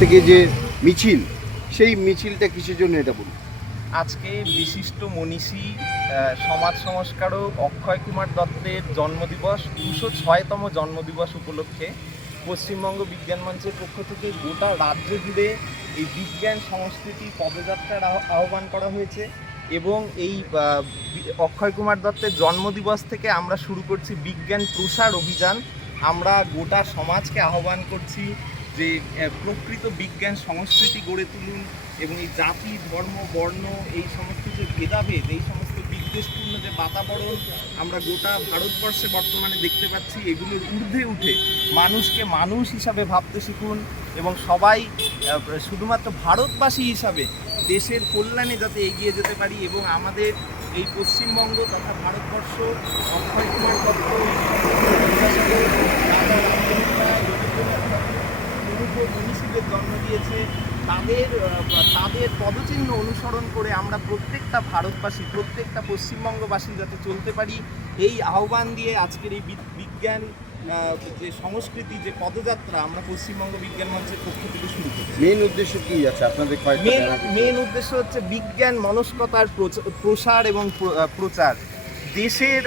থেকে যে মিছিল, সেই মিছিলটা কিসের জন্য এটা বলুন? আজকে বিশিষ্ট মনীষী সমাজ সংস্কারক অক্ষয় কুমার দত্তের জন্মদিবস, দুশো ছয়তম জন্মদিবস উপলক্ষে পশ্চিমবঙ্গ বিজ্ঞান মঞ্চের পক্ষ থেকে গোটা রাজ্য জুড়ে এই বিজ্ঞান সংস্কৃতি পদযাত্রার আহ্বান করা হয়েছে এবং এই অক্ষয় কুমার দত্তের জন্মদিবস থেকে আমরা শুরু করছি বিজ্ঞান প্রসার অভিযান। আমরা গোটা সমাজকে আহ্বান করছি যে প্রকৃত বিজ্ঞান সংস্কৃতি গড়ে তুলুন এবং এই জাতি, ধর্ম, বর্ণ, এই সমস্ত যে ভেদাভেদ, এই সমস্ত বিদ্বেষপূর্ণ যে বাতাবরণ আমরা গোটা ভারতবর্ষে বর্তমানে দেখতে পাচ্ছি, এগুলোর ঊর্ধ্বে উঠে মানুষকে মানুষ হিসাবে ভাবতে শিখুন এবং সবাই শুধুমাত্র ভারতবাসী হিসাবে দেশের কল্যাণে যাতে এগিয়ে যেতে পারি এবং আমাদের এই পশ্চিমবঙ্গ তথা ভারতবর্ষ অক্ষয় তাদের তাদের পদচিহ্ন অনুসরণ করে আমরা প্রত্যেকটা ভারতবাসী প্রত্যেকটা পশ্চিমবঙ্গবাসী যাতে চলতে পারি এই আহ্বান দিয়ে আজকের এই বিজ্ঞান যে সংস্কৃতি যে পদযাত্রা আমরা পশ্চিমবঙ্গ বিজ্ঞান মঞ্চের পক্ষ থেকে শুরু করি মেন উদ্দেশ্য কি আছে? আপনাদের মেন মেন উদ্দেশ্য হচ্ছে বিজ্ঞান মনস্কতার প্রসার এবং প্রচার। দেশের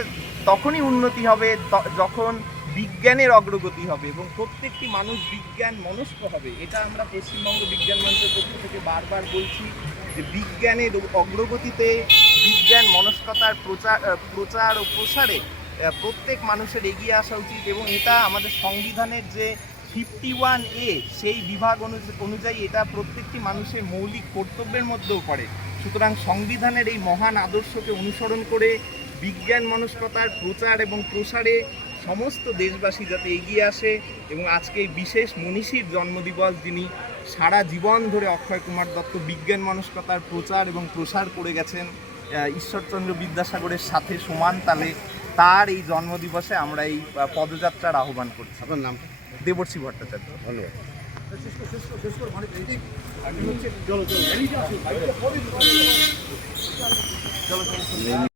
তখনই উন্নতি হবে যখন বিজ্ঞানের অগ্রগতি হবে এবং প্রত্যেকটি মানুষ বিজ্ঞান মনস্ক হবে। এটা আমরা পশ্চিমবঙ্গ বিজ্ঞান মঞ্চের পক্ষ থেকে বারবার বলছি যে বিজ্ঞানের অগ্রগতিতে বিজ্ঞান মনস্কতার প্রচার প্রচার ও প্রসারে প্রত্যেক মানুষের এগিয়ে আসা উচিত এবং এটা আমাদের সংবিধানের যে ফিফটি ওয়ান এ সেই বিভাগ অনু- অনুযায়ী এটা প্রত্যেকটি মানুষের মৌলিক কর্তব্যের মধ্যেও পড়ে। সুতরাং সংবিধানের এই মহান আদর্শকে অনুসরণ করে বিজ্ঞান মনস্কতার প্রচার এবং প্রসারে সমস্ত দেশবাসী যাতে এগিয়ে আসে এবং আজকে এই বিশেষ মনীষীর জন্মদিবস যিনি সারা জীবন ধরে অক্ষয় কুমার দত্ত বিজ্ঞান মনস্কতার প্রচার এবং প্রসার করে গেছেন ঈশ্বরচন্দ্র বিদ্যাসাগরের সাথে সমান তালে তার এই জন্মদিবসে আমরা এই পদযাত্রার আহ্বান করছি। আপনার নাম? দেবর্ষী ভট্টাচার্য। ধন্যবাদ। চলো চলো।